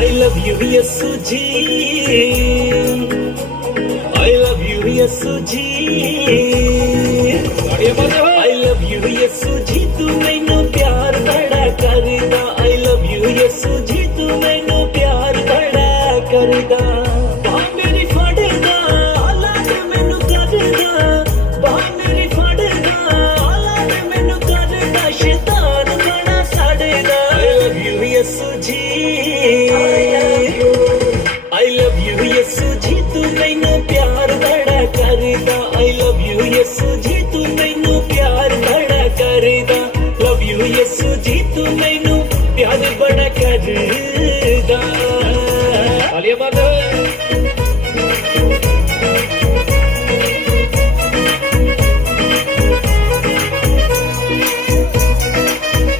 I love you ਯਸੂ ਜੀ, I love you ਯਸੂ ਜੀ, I love you ਯਸੂ ਜੀ, ਤੂੰ ਮੈਨੂੰ ਪਿਆਰ ਬੜਾ ਕਰਦਾ। I love you ਯਸੂ ਜੀ, ਤੂੰ ਮੈਨੂੰ ਪਿਆਰ ਬੜਾ ਕਰਦਾ। ਬਾਹ ਮੇਰੀ ਫੜਦਾ, ਹਾਲਾਤ ਮੈਨੂੰ ਕਰਦਾ, ਬਾਹ ਮੇਰੀ ਫੜਦਾ, ਹਾਲਾਤ ਮੈਨੂੰ ਕਰਦਾ, ਸ਼ੈਤਾਨ ਬੜਾ ਸੜਦਾ। I love you ਯਸੂ ਜੀ, I love you ਯਸੂ ਜੀ, ਤੂੰ ਮੈਨੂੰ ਪਿਆਰ ਬੜਾ ਕਰਦਾ। I love you ਯਸੂ ਜੀ, ਤੂੰ ਮੈਨੂੰ ਪਿਆਰ ਬੜਾ ਕਰਦਾ। Love you ਯਸੂ ਜੀ, ਤੂੰ ਮੈਨੂੰ ਪਿਆਰ ਬੜਾ ਕਰਦਾ।